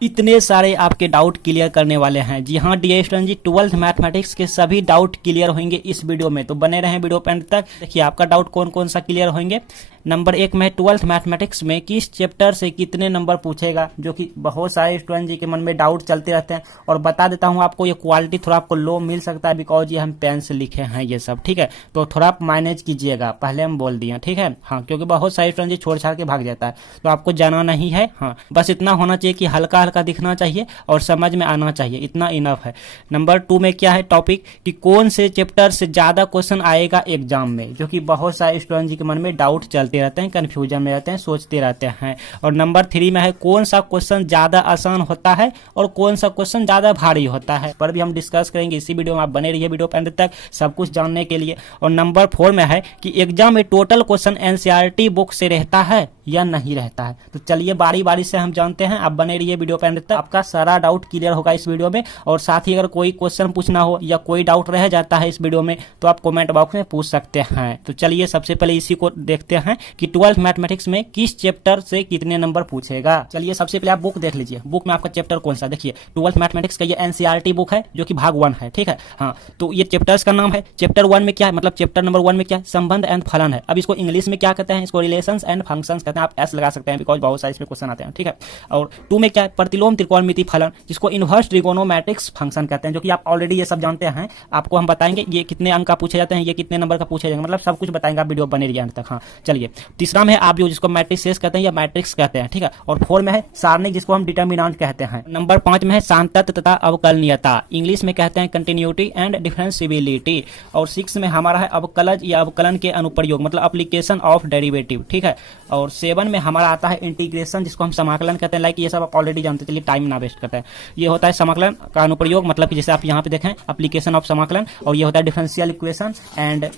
इतने सारे आपके डाउट क्लियर करने वाले हैं। जी हाँ डियर स्टूडेंट जी, 12th मैथमेटिक्स के सभी डाउट क्लियर होंगे इस वीडियो में, तो बने रहें वीडियो पे अंत तक। देखिए आपका डाउट कौन कौन सा क्लियर होंगे। नंबर 1 में 12th मैथमेटिक्स में किस चैप्टर से कितने नंबर पूछेगा, जो कि बहुत सारे स्टूडेंट जी के मन में डाउट चलते रहते हैं। और बता देता हूँ आपको, ये क्वालिटी थोड़ा आपको लो मिल सकता है बिकॉज ये हम पेन से लिखे हैं ये सब, ठीक है। तो थोड़ा आप मैनेज कीजिएगा, पहले हम बोल दिए, ठीक है। हाँ, क्योंकि बहुत सारे स्टूडेंट जी छोड़ छाड़ के भाग जाता है, तो आपको जाना नहीं है। हाँ, बस इतना होना चाहिए कि हल्का हल्का दिखना चाहिए और समझ में आना चाहिए, इतना इनफ है। नंबर 2 में क्या है टॉपिक कि कौन से चैप्टर से ज्यादा क्वेश्चन आएगा एग्जाम में, जो कि बहुत सारे स्टूडेंट जी के मन में डाउट चलते रहते हैं, कंफ्यूजन में रहते हैं, सोचते रहते हैं। और नंबर 3 में है कौन सा क्वेश्चन ज्यादा आसान होता है और कौन सा क्वेश्चन ज्यादा भारी होता है, पर भी हम डिस्कस करेंगे इसी वीडियो में। आप बने रहिए वीडियो पे अंत तक सब कुछ जानने के लिए। और नंबर 4 में है कि एग्जाम में टोटल क्वेश्चन एनसीईआरटी बुक से रहता है या नहीं रहता है। तो चलिए बारी बारी से हम जानते हैं, आप बने रहिए वीडियो पे अंत तक, आपका सारा डाउट क्लियर होगा इस वीडियो में। और साथ ही अगर कोई क्वेश्चन पूछना हो या कोई डाउट रह जाता है इस वीडियो में, तो आप कमेंट बॉक्स में पूछ सकते हैं। तो चलिए सबसे पहले इसी को देखते हैं कि 12th मैथमेटिक्स में किस चैप्टर से कितने नंबर पूछेगा। चलिए सबसे पहले आप बुक देख लीजिए, बुक में आपका चैप्टर कौन सा, देखिए 12th मैथमेटिक्स का ये एनसीईआरटी बुक है, जो कि भाग 1 है, ठीक है। हाँ, तो ये चैप्टर्स का नाम है। चैप्टर 1 में क्या है, मतलब चैप्टर नंबर 1 में क्या है, संबंध एंड फलन है। अब इसको इंग्लिश में क्या कहते हैं, इसको रिलेशंस एंड फंक्शंस कहते हैं। आप एस लगा सकते हैं बिकॉज बहुत सारे इसमें क्वेश्चन आते हैं, ठीक है। और 2 में क्या है, प्रतिलोम त्रिकोणमिति फलन, जिसको इनवर्स ट्रिगोनोमेट्रिक्स फंक्शन कहते हैं, जो कि आप ऑलरेडी ये सब जानते हैं। आपको हम बताएंगे ये कितने अंक का पूछे जाते हैं, ये कितने नंबर का पूछे जाएंगे, मतलब सब कुछ बताएंगे, आप वीडियो बने रहिए अंत तक। हाँ चलिए, तीसरा में है आप जो जिसको मैट्रिसेस कहते हैं या मैट्रिक्स कहते हैं, ठीक है। और 4 में है सारणिक, जिसको हम डिटर्मिनेंट कहते हैं। नंबर 5 में है सांतत्य तथा अवकलनीयता, इंग्लिश में कहते हैं कंटिन्यूटी एंड डिफरेंशिएबिलिटी। और 6 में हमारा है अवकलज या अवकलन के अनुप्रयोग, मतलब एप्लीकेशन ऑफ डेरिवेटिव, ठीक है। और 7 में हमारा आता है इंटीग्रेशन, जिसको हम समाकलन कहते हैं। लाइक ये सब आप ऑलरेडी जानते हैं, चलिए टाइम ना वेस्ट करते हैं। ये होता है समाकलन का अनुप्रयोग, मतलब कि जैसे आप यहाँ पे देखें एप्लीकेशन ऑफ समाकलन। और ये होता है डिफरेंशियल इक्वेशन एंड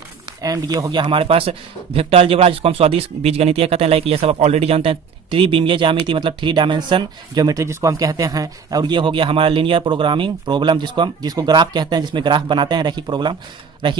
ये हो गया हमारे पास वेक्टर अलजेब्रा, जिसको हम सदिश बीजगणितीय कहते हैं। लाइक ये सब आप ऑलरेडी जानते हैं। त्रिविमीय ज्यामिति, मतलब 3 डायमेंशन ज्योमेट्री, जिसको हम कहते हैं। और ये हो गया हमारा लीनियर प्रोग्रामिंग प्रॉब्लम, जिसको ग्राफ कहते हैं, जिसमें ग्राफ बनाते हैं, रैखिक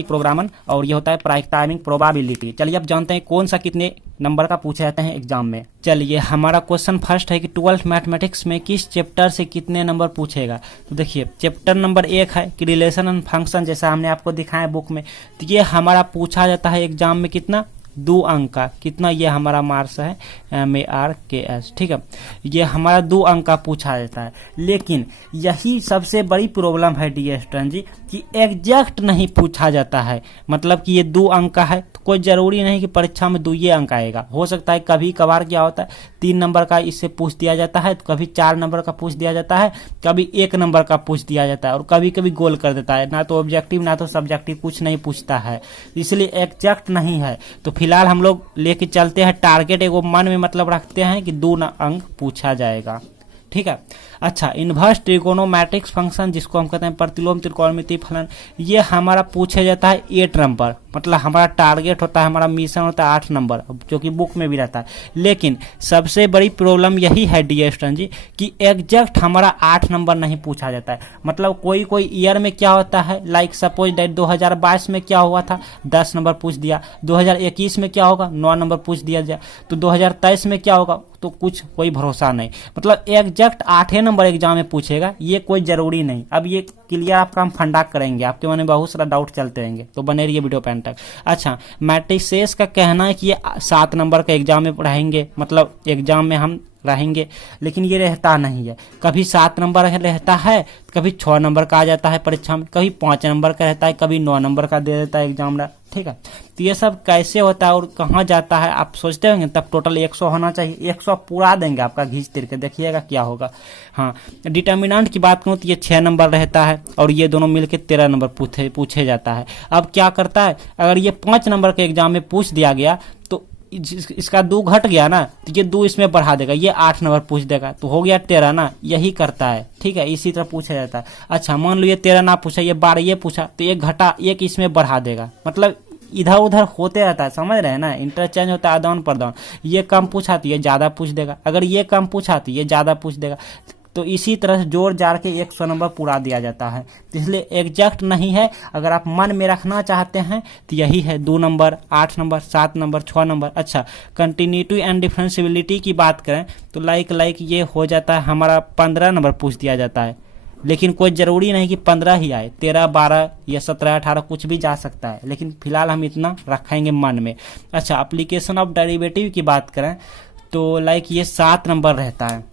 प्रोग्रामन। और ये होता है टाइमिंग प्रोबेबिलिटी। चलिए अब जानते हैं कौन सा कितने नंबर का पूछे जाते हैं एग्जाम में। चलिए हमारा क्वेश्चन फर्स्ट है कि 12th मैथमेटिक्स में किस चैप्टर से कितने नंबर पूछेगा। तो देखिए चैप्टर नंबर 1 है कि रिलेशन एंड फंक्शन, जैसा हमने आपको दिखाया बुक में। तो ये हमारा पूछा जाता है एग्जाम में कितना, 2 अंक का। कितना, ये हमारा मार्क्स है MARKS, ठीक है। ये हमारा 2 अंक का पूछा जाता है। लेकिन यही सबसे बड़ी प्रॉब्लम है डियर स्टूडेंट जी, कि एग्जैक्ट नहीं पूछा जाता है। मतलब कि ये 2 अंक का है, तो कोई जरूरी नहीं कि परीक्षा में 2 ही अंक आएगा। हो सकता है कभी कभार क्या होता है 3 नंबर का इससे पूछ दिया जाता है, कभी 4 नंबर का पूछ दिया जाता है, कभी 1 नंबर का पूछ दिया जाता है, और कभी कभी गोल कर देता है। ना तो ऑब्जेक्टिव ना तो सब्जेक्टिव, कुछ नहीं पूछता है, इसलिए एग्जैक्ट नहीं है। तो फिलहाल हम लोग लेके चलते हैं टारगेट, एगो मन में मतलब रखते हैं कि 2 अंक पूछा जाएगा, ठीक है। अच्छा, इनवर्स ट्रिगोनोमेट्रिक्स फंक्शन, जिसको हम कहते हैं प्रतिलोम त्रिकोणमिति फलन, ये हमारा पूछा जाता है 8 नंबर। मतलब हमारा टारगेट होता है, हमारा मिशन होता है 8 नंबर, जो कि बुक में भी रहता है। लेकिन सबसे बड़ी प्रॉब्लम यही है डियर स्टूडेंट जी, कि एग्जैक्ट हमारा 8 नंबर नहीं पूछा जाता है। मतलब कोई ईयर में क्या होता है, लाइक सपोज दैट 2022 में क्या हुआ था, 10 नंबर पूछ दिया। 2021 में क्या होगा, 9 नंबर पूछ दिया जाए। तो 2023 में क्या होगा, तो कोई भरोसा नहीं। मतलब एग्जैक्ट 8 नंबर एग्जाम में पूछेगा, ये कोई जरूरी नहीं। अब ये क्लियर आपका हम फंडा करेंगे, आपके मन में बहुत सारा डाउट चलते रहेंगे, तो बने रहिए वीडियो पे अंत तक। अच्छा, मैट्रिसेस का कहना है कि ये 7 नंबर का एग्जाम में रहेंगे, मतलब एग्जाम में हम रहेंगे, लेकिन ये रहता नहीं है। कभी 7 नंबर रहता है, कभी 6 नंबर का आ जाता है परीक्षा में, कभी 5 नंबर का रहता है, कभी 9 नंबर का दे देता है एग्जाम, ठीक है। तो ये सब कैसे होता है और कहाँ जाता है आप सोचते होंगे, तब टोटल 100 होना चाहिए। 100 पूरा देंगे आपका, घींच तिर के देखिएगा क्या होगा। हाँ, डिटर्मिनेंट की बात करूँ तो ये 6 नंबर रहता है, और ये दोनों मिलकर 13 नंबर पूछे जाता है। अब क्या करता है, अगर ये 5 नंबर के एग्जाम में पूछ दिया गया, तो इसका 2 घट गया ना, तो ये 2 इसमें बढ़ा देगा, ये 8 नंबर पूछ देगा, तो हो गया 13 ना। यही करता है, ठीक है, इसी तरह पूछा जाता है। अच्छा, मान लो ये 13 ना पूछा, ये 12 ये पूछा, तो 1 घटा 1 इसमें बढ़ा देगा। मतलब इधर उधर होते रहता है, समझ रहे हैं ना, इंटरचेंज होता है, आदान प्रदान। ये कम पूछा तो ये ज्यादा पूछ देगा, अगर ये कम पूछा तो ये ज्यादा पूछ देगा। तो इसी तरह से जोड़ जाड़ के 100 नंबर पूरा दिया जाता है। तो इसलिए एग्जैक्ट नहीं है, अगर आप मन में रखना चाहते हैं तो यही है 2 नंबर, 8 नंबर, 7 नंबर, 6 नंबर। अच्छा, कंटिन्यूटी एंड डिफरेंशियबिलिटी की बात करें तो लाइक ये हो जाता है हमारा 15 नंबर पूछ दिया जाता है, लेकिन कोई ज़रूरी नहीं कि 15 ही आए, 13, 12 या 17, 18 कुछ भी जा सकता है, लेकिन फिलहाल हम इतना रखेंगे मन में। अच्छा, एप्लीकेशन ऑफ डेरिवेटिव की बात करें तो लाइक ये 7 नंबर रहता है,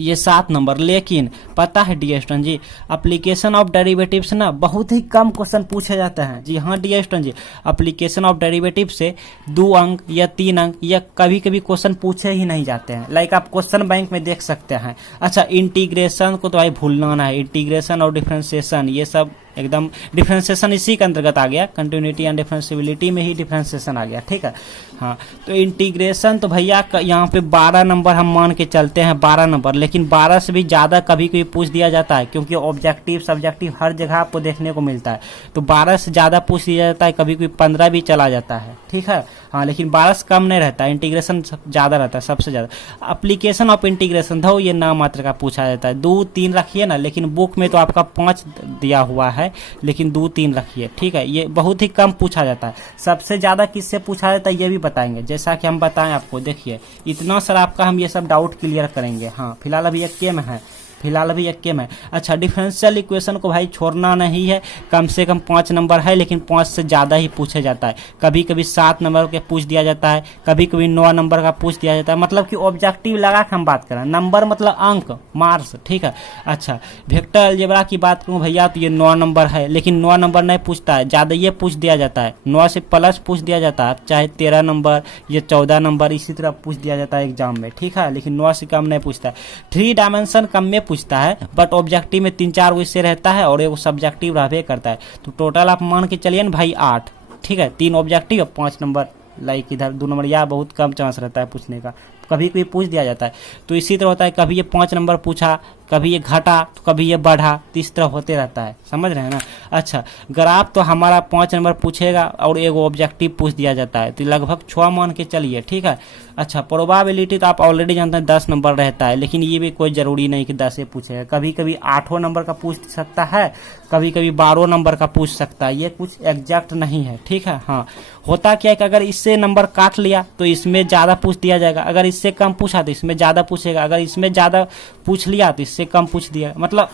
ये 7 नंबर। लेकिन पता है डी स्टूडेंट जी, एप्लीकेशन ऑफ डेरिवेटिव से ना बहुत ही कम क्वेश्चन पूछे जाते हैं। जी हाँ डी स्टूडेंट जी, एप्लीकेशन ऑफ डेरिवेटिव से 2 अंक या 3 अंक या कभी कभी क्वेश्चन पूछे ही नहीं जाते हैं। लाइक आप क्वेश्चन बैंक में देख सकते हैं। अच्छा, इंटीग्रेशन को तो भाई भूलना ना है, इंटीग्रेशन और डिफरेंशिएशन ये सब एकदम, डिफरेंशिएशन इसी के अंतर्गत आ गया, कंटिन्यूटी एंड डिफरेंशियबिलिटी में ही डिफरेंशिएशन आ गया, ठीक है। हाँ, तो इंटीग्रेशन तो भैया यहाँ पे 12 नंबर हम मान के चलते हैं, 12 नंबर, लेकिन 12 से भी ज़्यादा कभी कभी पूछ दिया जाता है, क्योंकि ऑब्जेक्टिव सब्जेक्टिव हर जगह आपको देखने को मिलता है। तो 12 से ज़्यादा पूछ दिया जाता है, कभी कभी 15 भी चला जाता है, ठीक है। हाँ, लेकिन 12 से कम नहीं रहता, इंटीग्रेशन ज़्यादा रहता है, सबसे ज़्यादा। एप्लीकेशन ऑफ इंटीग्रेशन था ये नाम मात्र का पूछा जाता है। 2, 3 रखिए ना, लेकिन बुक में तो आपका 5 दिया हुआ है, लेकिन 2, 3 रखिए, ठीक है। ये बहुत ही कम पूछा जाता है। सबसे ज़्यादा किससे पूछा जाता है ये भी बताएंगे, जैसा कि हम बताएं आपको। देखिए, इतना सर आपका हम ये सब डाउट क्लियर करेंगे। हाँ, फिलहाल अभी एक गेम है, फिलहाल अभी एक गेम है। अच्छा, डिफरेंशियल इक्वेशन को भाई छोड़ना नहीं है, कम से कम 5 नंबर है, लेकिन 5 से ज़्यादा ही पूछा जाता है। कभी कभी 7 नंबर के पूछ दिया जाता है, कभी कभी 9 नंबर का पूछ दिया जाता है। मतलब कि ऑब्जेक्टिव लगा के हम बात करें, नंबर मतलब अंक, मार्क्स, ठीक है। अच्छा, वेक्टर अलजेब्रा की बात करूँ भैया तो ये 9 नंबर है, लेकिन 9 नंबर नहीं पूछता है, ज़्यादा ये पूछ दिया जाता है, 9 से प्लस पूछ दिया जाता है, चाहे 13 नंबर या 14 नंबर इसी तरह पूछ दिया जाता है एग्जाम में, ठीक है। लेकिन 9 से कम नहीं पूछता है। 3 डायमेंशन कम में पूछता है, बट ऑब्जेक्टिव में 3-4 विषय रहता है और एक सब्जेक्टिव रहबे करता है। तो टोटल आप मान के चलिए ना भाई 8, ठीक है। 3 ऑब्जेक्टिव और 5 नंबर लाइक इधर 2 नंबर, या बहुत कम चांस रहता है पूछने का, कभी कभी पूछ दिया जाता है। तो इसी तरह होता है, कभी ये 5 नंबर पूछा, कभी ये घटा, तो कभी ये बढ़ा, तो इस तरह होते रहता है, समझ रहे हैं ना। अच्छा, ग्राफ तो हमारा 5 नंबर पूछेगा और एक ऑब्जेक्टिव पूछ दिया जाता है, तो लगभग 6 मान के चलिए, ठीक है। अच्छा, प्रोबेबिलिटी तो आप ऑलरेडी जानते हैं 10 नंबर रहता है, लेकिन ये भी कोई ज़रूरी नहीं कि 10 पूछेगा, कभी कभी 8 नंबर का पूछ सकता है, कभी कभी 12 नंबर का पूछ सकता है, ये कुछ एग्जैक्ट नहीं है, ठीक है। हाँ, होता क्या है कि अगर इससे नंबर काट लिया तो इसमें ज़्यादा पूछ दिया जाएगा, अगर इससे कम पूछा तो इसमें ज़्यादा पूछेगा, अगर इसमें ज़्यादा पूछ लिया तो इससे कम पूछ दिया। मतलब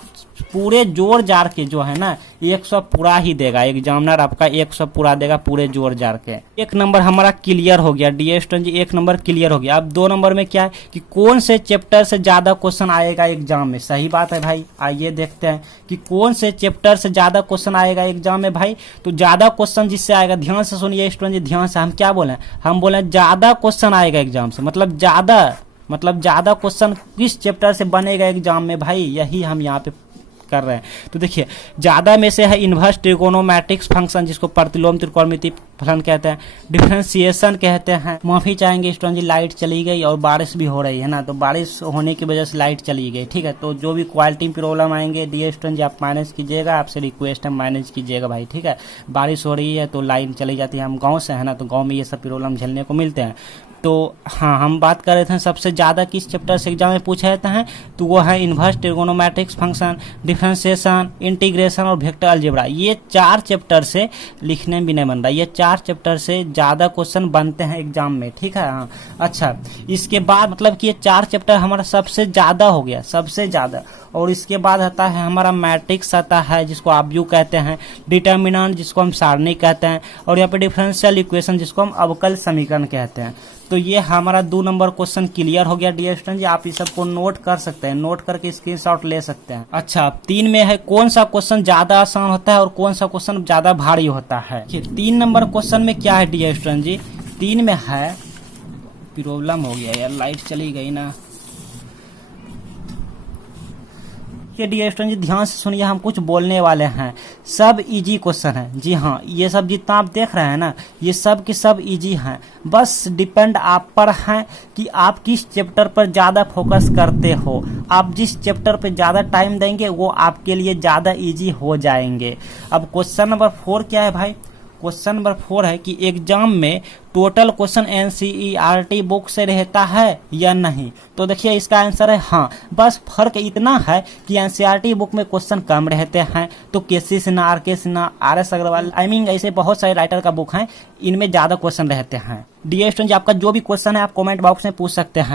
पूरे जोड़ जाड़ के जो है ना 100 पूरा ही देगा एग्जामिनर, आपका 100 पूरा देगा पूरे जोड़ जाड़ के। 1 नंबर हमारा क्लियर हो गया डी स्टूडेंट जी, 1 नंबर क्लियर हो गया। अब 2 नंबर में क्या है कि कौन से चैप्टर से ज्यादा क्वेश्चन आएगा एग्जाम में। सही बात है भाई, आइए देखते हैं कि कौन से चैप्टर से ज्यादा क्वेश्चन आएगा एग्जाम में भाई। तो ज्यादा क्वेश्चन जिससे आएगा, ध्यान से सुनिए स्टूडेंट जी, ध्यान से। हम क्या बोले, हम बोले ज्यादा क्वेश्चन आएगा एग्जाम से, मतलब ज्यादा क्वेश्चन किस चैप्टर से बनेगा एग्जाम में भाई, यही हम यहाँ पे कर रहे हैं। तो देखिए, ज्यादा में से है इन्वर्स ट्रिगोनोमेट्रिक्स फंक्शन, जिसको प्रतिलोम त्रिकोणमिति फलन कहते हैं, डिफरेंशिएशन कहते हैं। माफी चाहेंगे स्टूडेंट जी, लाइट चली गई और बारिश भी हो रही है ना, तो बारिश होने की वजह से लाइट चली गई, ठीक है। तो जो भी क्वालिटी प्रॉब्लम आएंगे डी स्टूडेंट जी आप मैनेज कीजिएगा, आपसे रिक्वेस्ट है मैनेज कीजिएगा भाई, ठीक है। बारिश हो रही है तो लाइन चली जाती है, हम गाँव से है ना, तो गाँव में ये सब प्रॉब्लम झेलने को मिलते हैं। तो हाँ, हम बात कर रहे थे सबसे ज़्यादा किस चैप्टर से एग्जाम में पूछे जाते हैं, तो वो है इन्वर्स ट्रिगोनोमेट्रिक्स फंक्शन, डिफरेंशिएशन, इंटीग्रेशन और वेक्टर अलजेब्रा। ये 4 चैप्टर से लिखने भी नहीं बन रहा, ये 4 चैप्टर से ज़्यादा क्वेश्चन बनते हैं एग्जाम में, ठीक है। हाँ, अच्छा, इसके बाद मतलब कि ये 4 चैप्टर हमारा सबसे ज़्यादा हो गया, सबसे ज़्यादा। और इसके बाद आता है हमारा मैट्रिक्स आता है, जिसको आव्यूह कहते हैं, डिटर्मिनेंट जिसको हम सारणी कहते हैं, और यहाँ पे डिफरेंशियल इक्वेशन जिसको हम अवकल समीकरण कहते हैं। तो ये हमारा 2 नंबर क्वेश्चन क्लियर हो गया डी स्टूडेंट जी, आप इस सबको नोट कर सकते हैं, नोट करके स्क्रीनशॉट ले सकते हैं। अच्छा, 3 में है कौन सा क्वेश्चन ज्यादा आसान होता है और कौन सा क्वेश्चन ज्यादा भारी होता है। 3 नंबर क्वेश्चन में क्या है डी स्टूडेंट जी, 3 में है, प्रॉब्लम हो गया यार, लाइट चली गई ना। डी स्टूडेंट जी ध्यान से सुनिए, हम कुछ बोलने वाले हैं, सब इजी क्वेश्चन है। जी हाँ, ये सब जितना आप देख रहे हैं ना, ये सब के सब इजी हैं, बस डिपेंड आप पर है कि आप किस चैप्टर पर ज़्यादा फोकस करते हो। आप जिस चैप्टर पर ज़्यादा टाइम देंगे वो आपके लिए ज़्यादा इजी हो जाएंगे। अब क्वेश्चन नंबर 4 क्या है भाई, क्वेश्चन नंबर 4 है कि एग्जाम में टोटल क्वेश्चन एनसीईआरटी बुक से रहता है या नहीं। तो देखिए इसका आंसर है हाँ, बस फर्क इतना है कि एनसीईआरटी बुक में क्वेश्चन कम रहते हैं। तो केसी सिन्हा, आर के सिन्हा, आर एस अग्रवाल, ऐसे बहुत सारे राइटर का बुक हैं, इनमें ज्यादा क्वेश्चन रहते हैं। डियर स्टूडेंट, आपका जो भी क्वेश्चन है आप कमेंट बॉक्स में पूछ सकते हैं।